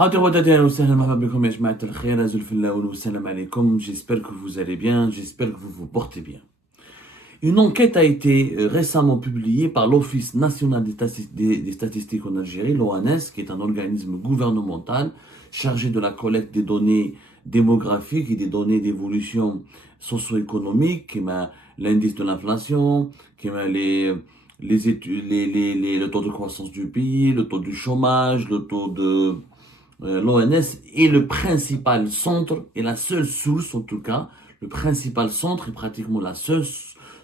J'espère que vous allez bien, j'espère que vous vous portez bien. Une enquête a été récemment publiée par l'Office national des statistiques en Algérie, l'ONS, qui est un organisme gouvernemental chargé de la collecte des données démographiques et des données d'évolution socio-économique, qui met l'indice de l'inflation, qui met le taux de croissance du pays, le taux du chômage, le taux de... L'ONS est le principal centre et la seule source, en tout cas, le principal centre et pratiquement la seule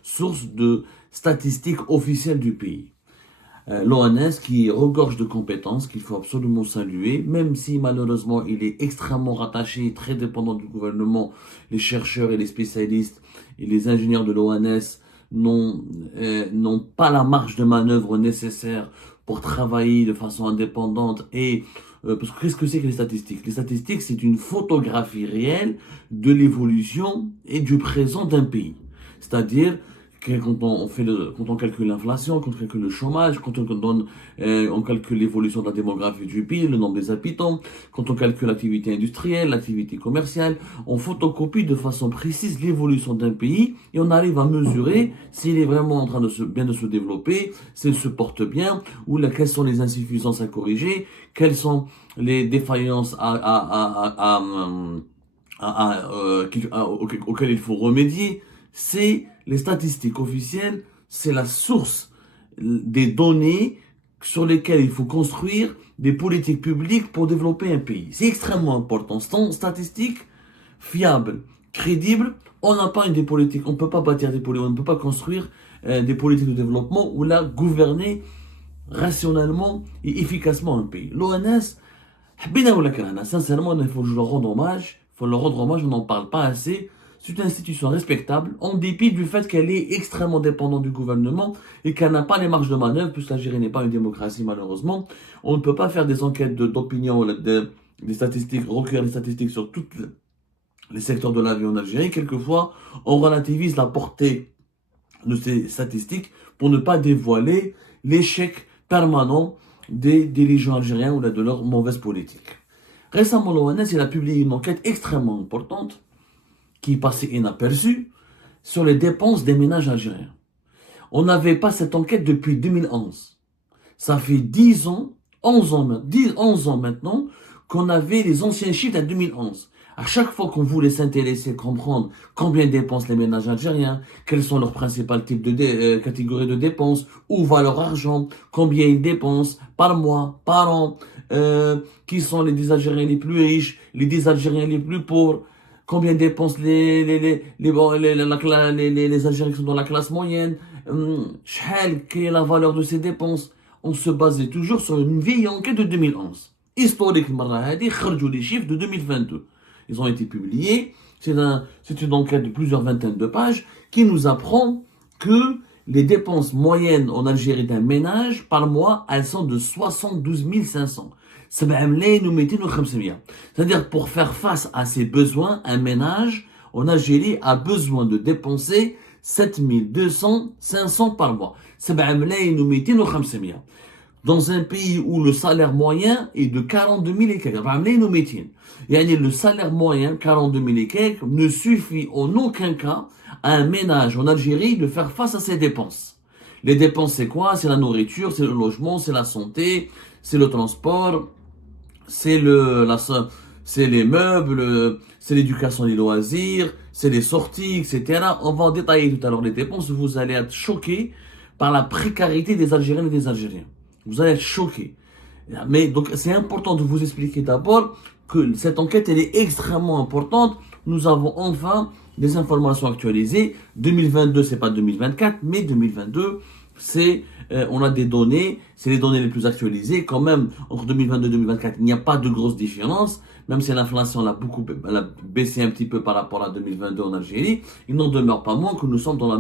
source de statistiques officielles du pays. L'ONS qui regorge de compétences qu'il faut absolument saluer, même si malheureusement il est extrêmement rattaché et très dépendant du gouvernement. Les chercheurs et les spécialistes et les ingénieurs de l'ONS n'ont pas la marge de manœuvre nécessaire pour travailler de façon indépendante et parce que qu'est-ce que c'est que les statistiques? Les statistiques, c'est une photographie réelle de l'évolution et du présent d'un pays. C'est-à-dire que quand on calcule l'inflation, quand on calcule le chômage, quand on calcule l'évolution de la démographie du pays, le nombre des habitants, quand on calcule l'activité industrielle, l'activité commerciale, on photocopie de façon précise l'évolution d'un pays et on arrive à mesurer s'il est vraiment en train de bien de se développer, s'il se porte bien, ou quelles sont les insuffisances à corriger, quelles sont les défaillances auxquelles il faut remédier. C'est les statistiques officielles, c'est la source des données sur lesquelles il faut construire des politiques publiques pour développer un pays. C'est extrêmement important. Sans statistiques fiables, crédibles, on n'a pas des politiques, on ne peut pas bâtir des politiques, on ne peut pas construire des politiques de développement ou là gouverner rationnellement et efficacement un pays. L'ONS, sincèrement, il faut leur rendre hommage. On n'en parle pas assez. C'est une institution respectable, en dépit du fait qu'elle est extrêmement dépendante du gouvernement et qu'elle n'a pas les marges de manœuvre, puisque l'Algérie n'est pas une démocratie malheureusement. On ne peut pas faire des enquêtes d'opinion, des statistiques, recueillir des statistiques sur tous les secteurs de la vie en Algérie. Quelquefois, on relativise la portée de ces statistiques pour ne pas dévoiler l'échec permanent des dirigeants algériens ou de leur mauvaise politique. Récemment, l'ONS a publié une enquête extrêmement importante qui passait inaperçu sur les dépenses des ménages algériens. On n'avait pas cette enquête depuis 2011. Ça fait 10 ans, 11 ans maintenant qu'on avait les anciens chiffres de 2011. À chaque fois qu'on voulait s'intéresser, comprendre combien dépensent les ménages algériens, quels sont leurs principaux types de catégories de dépenses, où va leur argent, combien ils dépensent par mois, par an, qui sont les 10 Algériens les plus riches, les 10 Algériens les plus pauvres, combien dépensent les Algériens qui sont dans la classe moyenne, quelle est la valeur de ces dépenses. On se basait toujours sur une vieille enquête de 2011. Historique, les chiffres de 2022. Ils ont été publiés. C'est une enquête de plusieurs vingtaines de pages qui nous apprend que les dépenses moyennes en Algérie d'un ménage par mois, elles sont de 72 500. C'est-à-dire, pour faire face à ses besoins, un ménage en Algérie a besoin de dépenser 7200, 500 par mois. Dans un pays où le salaire moyen est de 42 000 et quelques. Le salaire moyen, 42 000 et quelques, ne suffit en aucun cas à un ménage en Algérie de faire face à ses dépenses. Les dépenses, c'est quoi? C'est la nourriture, c'est le logement, c'est la santé, c'est le transport, c'est les meubles, c'est l'éducation et les loisirs, c'est les sorties, etc. On va en détailler tout à l'heure les dépenses. Vous allez être choqués par la précarité des Algériennes et des Algériens. Vous allez être choqués. Mais donc, c'est important de vous expliquer d'abord que cette enquête, elle est extrêmement importante. Nous avons enfin des informations actualisées. 2022, c'est pas 2024, mais 2022, on a des données, c'est les données les plus actualisées. Quand même, entre 2022 et 2024, il n'y a pas de grosse différence. Même si l'inflation elle a baissé un petit peu par rapport à 2022 en Algérie, il n'en demeure pas moins que nous sommes dans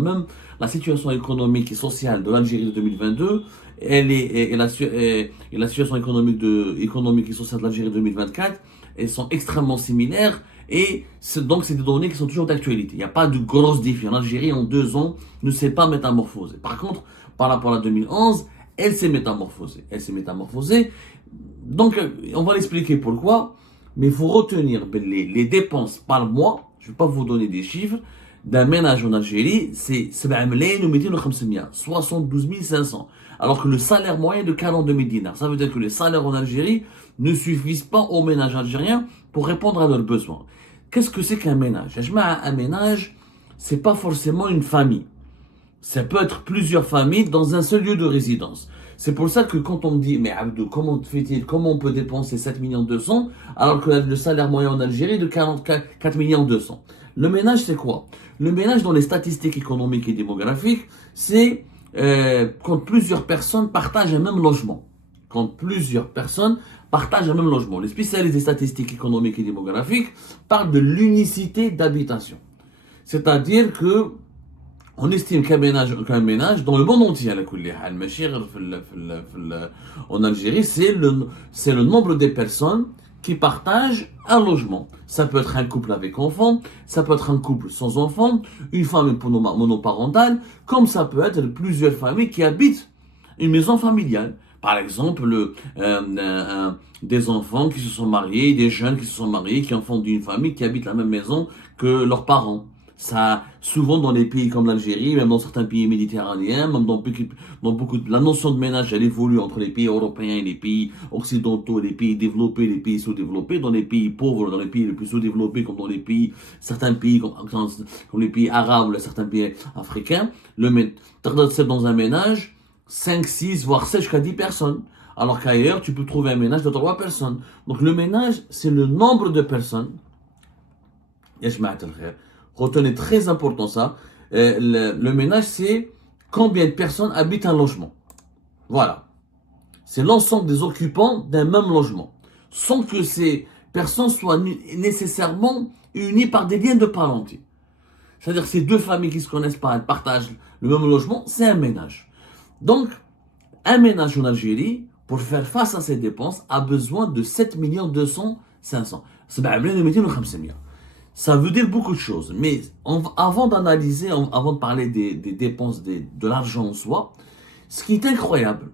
la situation économique et sociale de l'Algérie de 2022, et la situation économique et sociale de l'Algérie de 2024, elles sont extrêmement similaires, et donc c'est des données qui sont toujours d'actualité. Il n'y a pas de grosse différence. L'Algérie en 2 ans ne s'est pas métamorphosée. Par contre, par rapport à 2011, elle s'est métamorphosée. Donc, on va l'expliquer pourquoi, mais il faut retenir les dépenses par mois, je ne vais pas vous donner des chiffres, d'un ménage en Algérie, c'est 72 500. Alors que le salaire moyen est de 42 000 dinars. Ça veut dire que les salaires en Algérie ne suffisent pas aux ménages algériens pour répondre à leurs besoins. Qu'est-ce que c'est qu'un ménage? Un ménage, c'est pas forcément une famille. Ça peut être plusieurs familles dans un seul lieu de résidence. C'est pour ça que quand on me dit, mais Abdou, comment on peut dépenser 7 200 alors que le salaire moyen en Algérie est de 4 200 000. Le ménage, c'est quoi? Le ménage dans les statistiques économiques et démographiques, c'est quand plusieurs personnes partagent un même logement. Quand plusieurs personnes partagent un même logement. Les spécialistes des statistiques économiques et démographiques parlent de l'unicité d'habitation. C'est-à-dire que on estime qu'un ménage, dans le monde entier, en Algérie, c'est le nombre des personnes qui partagent un logement. Ça peut être un couple avec enfants, ça peut être un couple sans enfants, une famille monoparentale, comme ça peut être plusieurs familles qui habitent une maison familiale. Par exemple, des enfants qui se sont mariés, des jeunes qui se sont mariés, qui en font d'une famille, qui habitent la même maison que leurs parents. Ça, souvent dans les pays comme l'Algérie, même dans certains pays méditerranéens, même dans beaucoup la notion de ménage, elle évolue entre les pays européens et les pays occidentaux, les pays développés, les pays sous-développés, dans les pays pauvres, dans les pays les plus sous-développés, comme dans les pays, certains pays comme les pays arabes, certains pays africains, c'est dans un ménage, 5, 6, voire 7 jusqu'à 10 personnes. Alors qu'ailleurs, tu peux trouver un ménage de 3 personnes. Donc le ménage, c'est le nombre de personnes. Retenez très important ça. Le ménage, c'est combien de personnes habitent un logement. Voilà. C'est l'ensemble des occupants d'un même logement. Sans que ces personnes soient nécessairement unies par des liens de parenté. C'est-à-dire que ces deux familles qui ne se connaissent pas, elles partagent le même logement, c'est un ménage. Donc, un ménage en Algérie, pour faire face à ces dépenses, a besoin de 7 200 500. Ça veut dire beaucoup de choses, mais avant d'analyser, avant de parler des dépenses de l'argent en soi, ce qui est incroyable,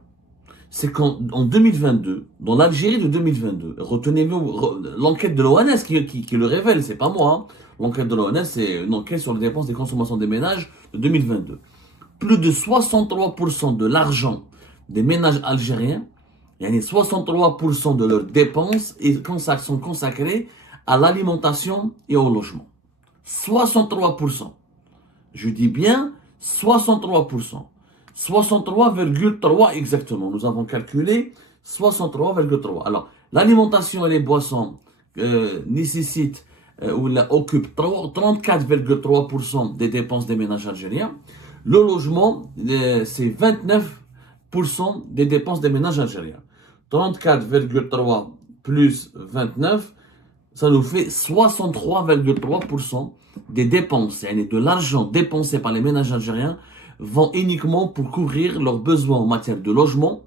c'est qu'en 2022, dans l'Algérie de 2022, retenez-vous l'enquête de l'ONS qui le révèle, c'est pas moi, hein. L'enquête de l'ONS, c'est une enquête sur les dépenses des consommations des ménages de 2022. Plus de 63% de l'argent des ménages algériens, il y a 63% de leurs dépenses sont consacrées à l'alimentation et au logement. 63%. Je dis bien 63%. 63,3 exactement. Nous avons calculé 63,3. Alors, l'alimentation et les boissons nécessitent ou occupent 34,3% des dépenses des ménages algériens. Le logement, c'est 29% des dépenses des ménages algériens. 34,3 plus 29, ça nous fait 63,3% des dépenses, de l'argent dépensé par les ménages algériens vont uniquement pour couvrir leurs besoins en matière de logement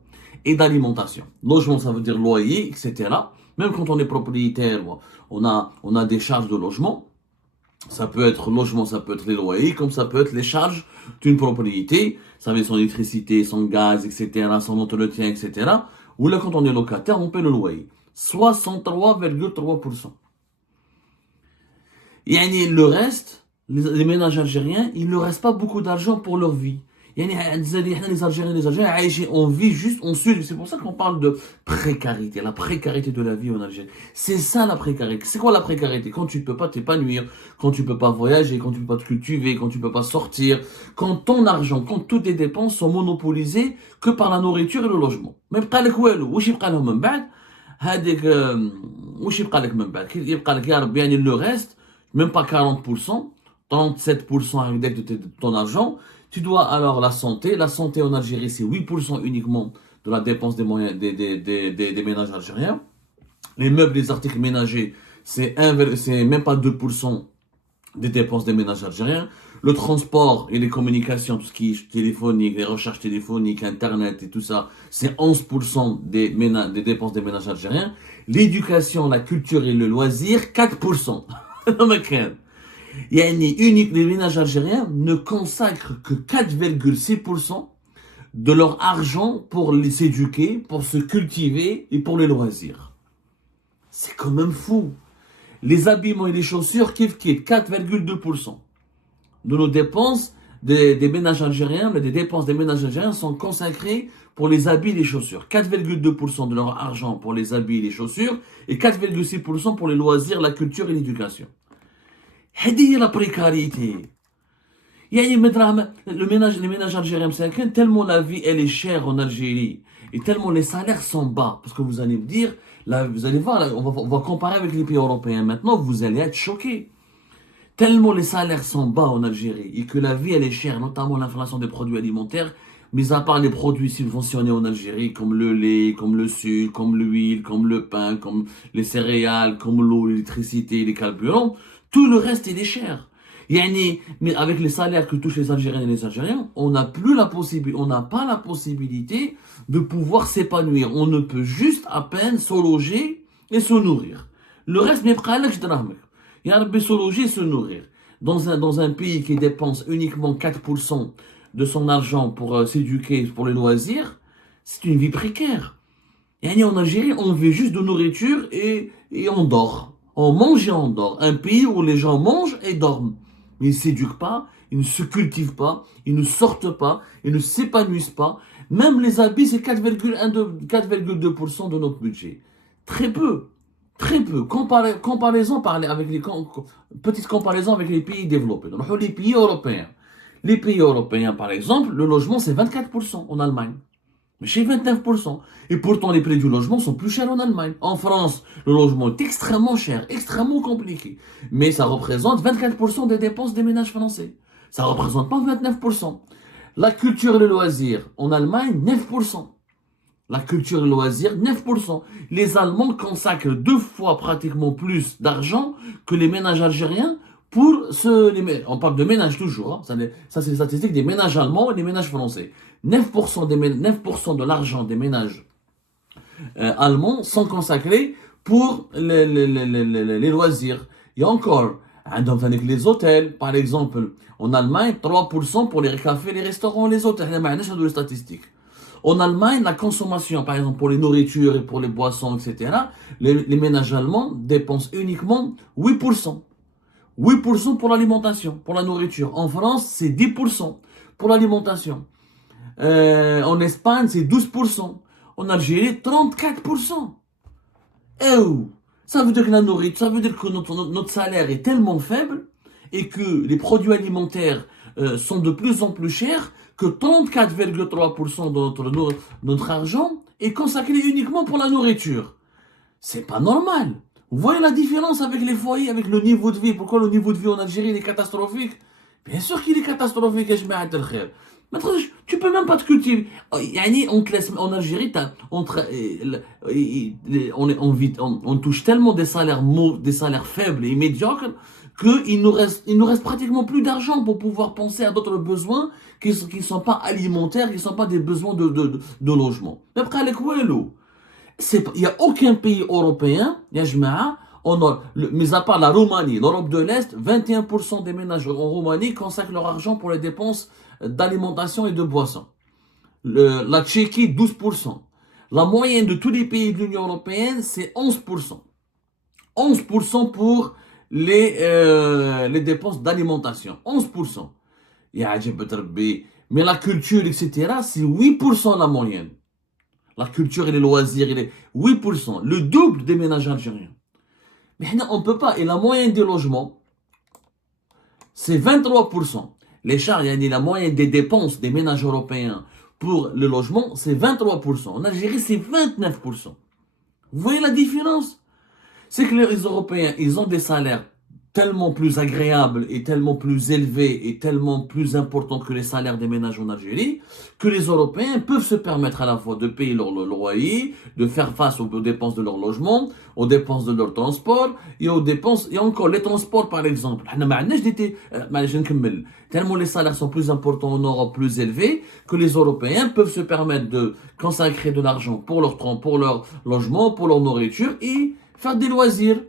et d'alimentation. Logement, ça veut dire loyer, etc. Même quand on est propriétaire, on a des charges de logement. Ça peut être logement, ça peut être les loyers, comme ça peut être les charges d'une propriété. Ça veut dire son électricité, son gaz, etc., son entretien, etc. Ou là, quand on est locataire, on paie le loyer. 63,3%. Et le reste, les ménages algériens, il ne reste pas beaucoup d'argent pour leur vie. Les Algériens, on vit juste, on suit. C'est pour ça qu'on parle de précarité, la précarité de la vie en Algérie. C'est ça la précarité. C'est quoi la précarité? Quand tu ne peux pas t'épanouir, quand tu ne peux pas voyager, quand tu ne peux pas te cultiver, quand tu ne peux pas sortir, quand ton argent, quand toutes tes dépenses sont monopolisées que par la nourriture et le logement. Même pas le le reste, même pas 40%, 37% avec de ton argent. Tu dois alors la santé. La santé en Algérie, c'est 8% uniquement de la dépense des moyens des ménages algériens. Les meubles, les articles ménagers, c'est même pas 2% des dépenses des ménages algériens. Le transport et les communications, tout ce qui est téléphonique, les recherches téléphoniques, Internet et tout ça, c'est 11% des dépenses des ménages algériens. L'éducation, la culture et le loisir, 4%. Les ménages algériens ne consacrent que 4,6% de leur argent pour s'éduquer, pour se cultiver et pour les loisirs. C'est quand même fou. Les habillements et les chaussures, kiff 4,2% de nos dépenses des ménages algériens, mais des dépenses des ménages algériens sont consacrées pour les habits et les chaussures. 4,2% de leur argent pour les habits et les chaussures et 4,6% pour les loisirs, la culture et l'éducation. هذه la précarité. Les ménages algériens, tellement la vie elle est chère en Algérie et tellement les salaires sont bas. Parce que vous allez me dire, là, vous allez voir, là, on va comparer avec les pays européens. Maintenant, vous allez être choqués. Tellement les salaires sont bas en Algérie et que la vie elle est chère, notamment l'inflation des produits alimentaires, mis à part les produits subventionnés en Algérie, comme le lait, comme le sucre, comme l'huile, comme le pain, comme les céréales, comme l'eau, l'électricité, les carburants, tout le reste il est cher. Mais avec les salaires que touchent les Algériens et les Algériens, on n'a pas la possibilité de pouvoir s'épanouir. On ne peut juste à peine se loger et se nourrir. Le reste, mais il y a un se loger et se nourrir. Dans un pays qui dépense uniquement 4% de son argent pour s'éduquer, pour les loisirs, c'est une vie précaire. En Algérie, on vit juste de nourriture et on dort. On mange et on dort. Un pays où les gens mangent et dorment. Ils ne s'éduquent pas, ils ne se cultivent pas, ils ne sortent pas, ils ne s'épanouissent pas. Même les habits, c'est 4,2% de notre budget. Très peu. Très peu. Petite comparaison avec les pays développés. Donc, les pays européens. Les pays européens, par exemple, le logement, c'est 24% en Allemagne. Mais chez 29%. Et pourtant, les prix du logement sont plus chers en Allemagne. En France, le logement est extrêmement cher, extrêmement compliqué. Mais ça représente 24% des dépenses des ménages français. Ça représente pas 29%. La culture et le loisir, en Allemagne, 9%. La culture et le loisir, 9%. Les Allemands consacrent 2 fois pratiquement plus d'argent que les ménages algériens on parle de ménages toujours, hein. Ça c'est les statistiques des ménages allemands et des ménages français. 9% de l'argent des ménages allemands sont consacrés pour les loisirs. Il y a encore, avec les hôtels, par exemple, en Allemagne, 3% pour les cafés, les restaurants, les hôtels. Les statistiques. En Allemagne, la consommation, par exemple, pour les nourritures et pour les boissons, etc., les ménages allemands dépensent uniquement 8%. 8% pour l'alimentation, pour la nourriture. En France, c'est 10% pour l'alimentation. En Espagne, c'est 12%. En Algérie, 34%. Eh oh, ça veut dire que la nourriture, ça veut dire que notre salaire est tellement faible et que les produits alimentaires sont de plus en plus chers que 34,3% de notre argent est consacré uniquement pour la nourriture. C'est pas normal. Vous voyez la différence avec les foyers, avec le niveau de vie. Pourquoi le niveau de vie en Algérie est catastrophique? Bien sûr qu'il est catastrophique, Maintenant, tu peux même pas te cultiver. On te laisse, en Algérie, on touche tellement des salaires faibles et médiocres qu'il nous reste pratiquement plus d'argent pour pouvoir penser à d'autres besoins qui ne sont pas alimentaires, qui ne sont pas des besoins de logement. Après, il n'y a aucun pays européen, mis à part la Roumanie, l'Europe de l'Est, 21% des ménages en Roumanie consacrent leur argent pour les dépenses d'alimentation et de boissons. La Tchéquie, 12%. La moyenne de tous les pays de l'Union européenne, c'est 11%. 11% pour les dépenses d'alimentation. 11%. Mais la culture, etc., c'est 8% la moyenne. La culture et les loisirs, il est 8%, le double des ménages algériens. Mais on ne peut pas. Et la moyenne des logements, c'est 23%. Les charges, la moyenne des dépenses des ménages européens pour le logement, c'est 23%. En Algérie, c'est 29%. Vous voyez la différence? C'est que les Européens, ils ont des salaires tellement plus agréables et tellement plus élevés et tellement plus importants que les salaires des ménages en Algérie, que les Européens peuvent se permettre à la fois de payer leur loyer, de faire face aux dépenses de leur logement, aux dépenses de leur transport et aux dépenses, et encore les transports par exemple. Tellement les salaires sont plus importants en Europe, plus élevés, que les Européens peuvent se permettre de consacrer de l'argent pour leur logement, pour leur nourriture et faire des loisirs.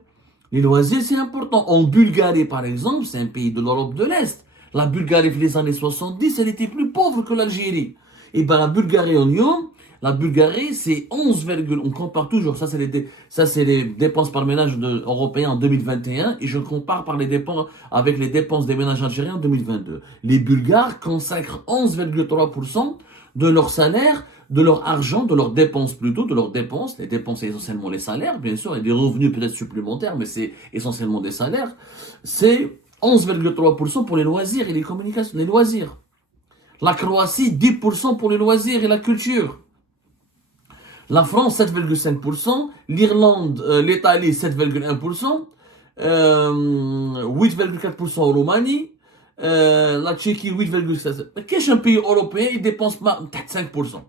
Les loisirs, c'est important. En Bulgarie, par exemple, c'est un pays de l'Europe de l'Est. La Bulgarie, dans les années 70, elle était plus pauvre que l'Algérie. Et ben la Bulgarie en Lyon, la Bulgarie, c'est 11, on compare toujours, ça c'est les dépenses par ménage européen en 2021, et je compare par les dépenses, avec les dépenses des ménages algériens en 2022. Les Bulgares consacrent 11,3% de leur salaire, de leur argent, de leurs dépenses plutôt, de leurs dépenses. Les dépenses, c'est essentiellement les salaires, bien sûr, et des revenus peut-être supplémentaires, mais c'est essentiellement des salaires. C'est 11,3% pour les loisirs et les communications, les loisirs. La Croatie, 10% pour les loisirs et la culture. La France, 7,5%. L'Irlande, l'Italie, 7,1%. 8,4% en Roumanie. La Tchéquie, 8,7%. Qu'est-ce qu'un pays européen, il dépense 5%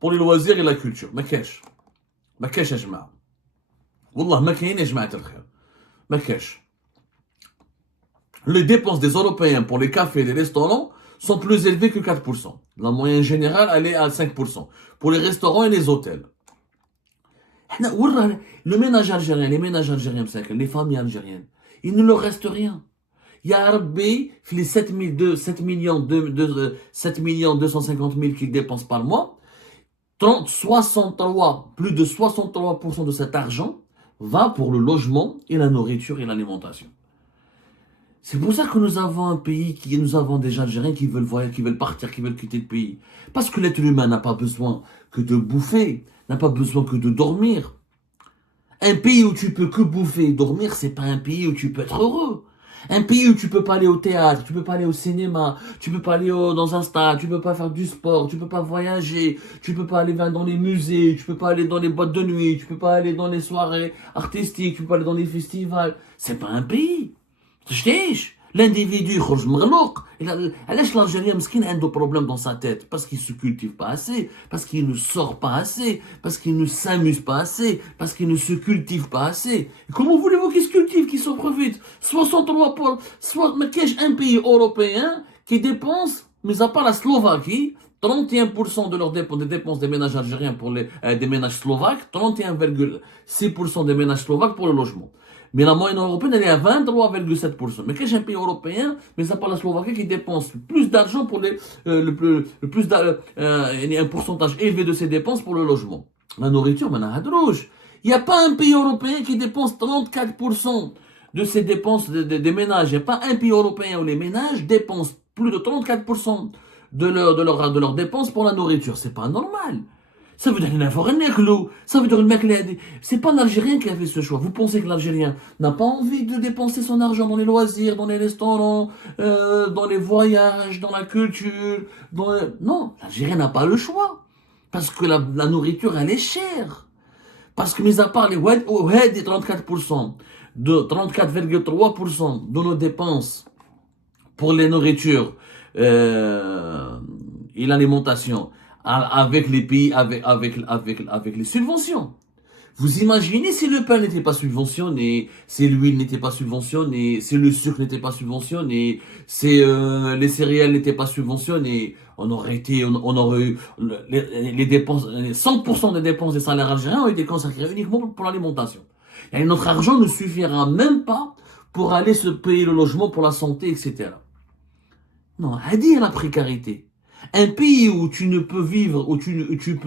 pour les loisirs et la culture. ما كاش يا جماعة. والله ما كاين يا جماعة الخير. ما كاش. Les dépenses des Européens pour les cafés et les restaurants sont plus élevées que 4%. La moyenne générale, elle est à 5%. Pour les restaurants et les hôtels. Le ménage algérien, les ménages algériens, les familles algériennes, il ne leur reste rien. Ya Rabbi, les 7 millions 250 000 qu'ils dépensent par mois, plus de 63% de cet argent va pour le logement et la nourriture et l'alimentation. C'est pour ça que nous avons un pays nous avons des Algériens qui veulent voyager, qui veulent partir, qui veulent quitter le pays. Parce que l'être humain n'a pas besoin que de bouffer, n'a pas besoin que de dormir. Un pays où tu peux que bouffer et dormir, c'est pas un pays où tu peux être heureux. Un pays où tu peux pas aller au théâtre, tu peux pas aller au cinéma, tu peux pas aller dans un stade, tu peux pas faire du sport, tu peux pas voyager, tu peux pas aller dans les musées, tu peux pas aller dans les boîtes de nuit, tu peux pas aller dans les soirées artistiques, tu peux pas aller dans les festivals. C'est pas un pays. L'individu يخرج مغلوق. علاش l'Algérien مسكين عنده problème dans sa tête? Parce qu'il se cultive pas assez, parce qu'il ne sort pas assez, parce qu'il ne s'amuse pas assez, parce qu'il ne se cultive pas assez. Et comment voulez-vous qu'il se cultive, qu'il s'offre vite? 63 pour, mais qu'est-ce un pays européen qui dépense, mais à part la Slovaquie, 31% de leurs dépenses, des dépenses des ménages algériens pour des ménages slovaques, 31,6% des ménages slovaques pour le logement. Mais la moyenne européenne, elle est à 23,7%. Mais qu'est-ce qu'un pays européen, mais à part la Slovaquie, qui dépense plus d'argent pour un pourcentage élevé de ses dépenses pour le logement. La nourriture, il n'y a pas un pays européen qui dépense 34% de ses dépenses des ménages. Il n'y a pas un pays européen où les ménages dépensent plus de 34% de leurs dépenses pour la nourriture. C'est pas normal. Ça veut dire qu'il faut rien que ça veut dire le mec, c'est pas l'Algérien qui a fait ce choix. Vous pensez que l'Algérien n'a pas envie de dépenser son argent dans les loisirs, dans les restaurants, dans les voyages, dans la culture, non, l'Algérien n'a pas le choix. Parce que la nourriture, elle est chère. Parce que, mis à part les 34%, de 34,3% de nos dépenses pour les nourritures et l'alimentation, avec les pays, avec les subventions. Vous imaginez si le pain n'était pas subventionné, si l'huile n'était pas subventionnée, si le sucre n'était pas subventionné, si les céréales n'étaient pas subventionnées, on aurait eu les dépenses, 100% des dépenses des salaires algériens ont été consacrées uniquement pour l'alimentation. Et notre argent ne suffira même pas pour aller se payer le logement, pour la santé, etc. Non, à dire la précarité. Un pays où tu ne peux vivre, où tu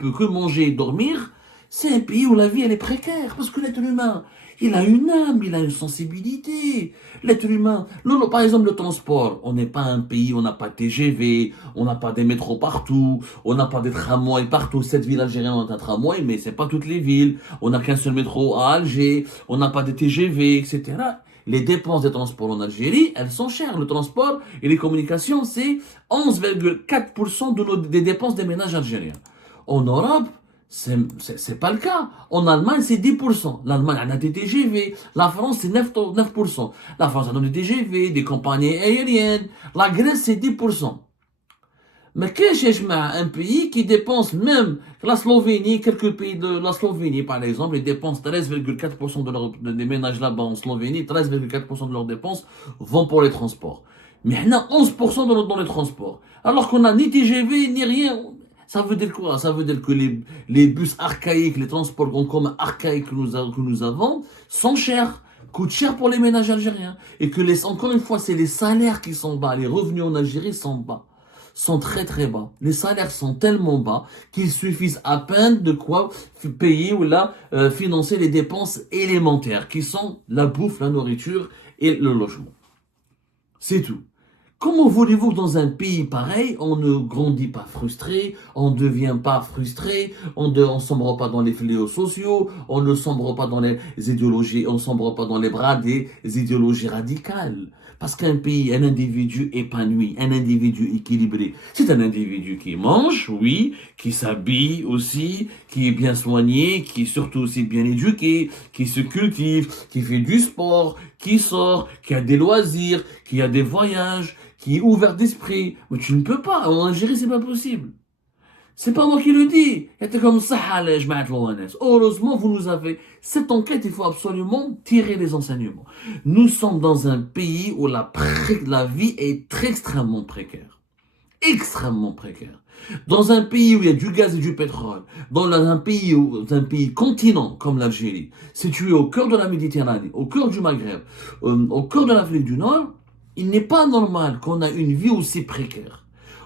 peux que manger et dormir, c'est un pays où la vie elle est précaire. Parce que l'être humain, il a une âme, il a une sensibilité. L'être humain, par exemple le transport, on n'est pas un pays, on n'a pas de TGV, on n'a pas des métros partout, on n'a pas des tramways partout. Cette ville algérienne a un tramway, mais c'est pas toutes les villes. On n'a qu'un seul métro à Alger, on n'a pas de TGV, etc. Les dépenses des transports en Algérie, elles sont chères. Le transport et les communications, c'est 11,4% des dépenses des ménages algériens. En Europe, c'est pas le cas. En Allemagne, c'est 10%. L'Allemagne a des TGV. La France, c'est 9%. La France a des TGV, des compagnies aériennes. La Grèce, c'est 10%. Mais qu'est-ce que un pays qui dépense même la Slovénie, quelques pays de la Slovénie par exemple, ils dépensent 13,4% des ménages là-bas en Slovénie, 13,4% de leurs dépenses vont pour les transports. Mais on a 11% dans les transports. Alors qu'on n'a ni TGV ni rien. Ça veut dire quoi? Ça veut dire que les bus archaïques, les transports en commun archaïques que nous avons sont chers. Coûtent cher pour les ménages algériens. Et que encore une fois, c'est les salaires qui sont bas. Les revenus en Algérie sont bas. sont très très bas. Les salaires sont tellement bas qu'ils suffisent à peine de quoi payer ou financer les dépenses élémentaires qui sont la bouffe, la nourriture et le logement. C'est tout. Comment voulez-vous que dans un pays pareil, on ne grandit pas frustré, on ne devient pas frustré, on ne sombre pas dans les fléaux sociaux, on ne sombre pas dans les idéologies, on ne sombre pas dans les bras des idéologies radicales. Parce qu'un pays, un individu épanoui, un individu équilibré, c'est un individu qui mange, oui, qui s'habille aussi, qui est bien soigné, qui est surtout aussi bien éduqué, qui se cultive, qui fait du sport, qui sort, qui a des loisirs, qui a des voyages, qui est ouvert d'esprit. Mais tu ne peux pas. En Algérie, c'est pas possible. C'est pas moi qui le dis. Comme ça, heureusement, vous nous avez. Cette enquête, il faut absolument tirer les enseignements. Nous sommes dans un pays où la vie est extrêmement précaire. Extrêmement précaire. Dans un pays où il y a du gaz et du pétrole, dans un pays continent comme l'Algérie, situé au cœur de la Méditerranée, au cœur du Maghreb, au cœur de l'Afrique du Nord, il n'est pas normal qu'on ait une vie aussi précaire.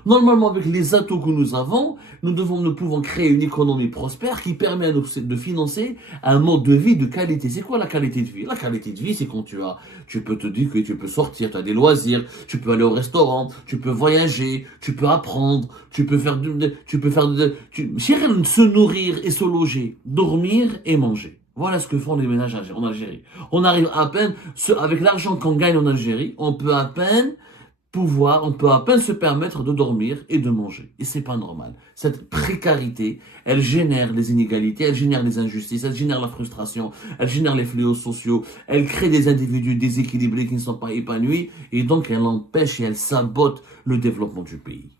Normalement, avec les atouts que nous avons, nous pouvons créer une économie prospère qui permet à nous de financer un mode de vie de qualité. C'est quoi la qualité de vie? La qualité de vie, c'est quand tu peux te dire que tu peux sortir, tu as des loisirs, tu peux aller au restaurant, tu peux voyager, tu peux apprendre, tu peux se nourrir et se loger, dormir et manger. Voilà ce que font les ménages en Algérie. On arrive à peine, avec l'argent qu'on gagne en Algérie, on peut à peine se permettre de dormir et de manger. Et c'est pas normal. Cette précarité, elle génère les inégalités, elle génère les injustices, elle génère la frustration, elle génère les fléaux sociaux, elle crée des individus déséquilibrés qui ne sont pas épanouis, et donc elle empêche et elle sabote le développement du pays.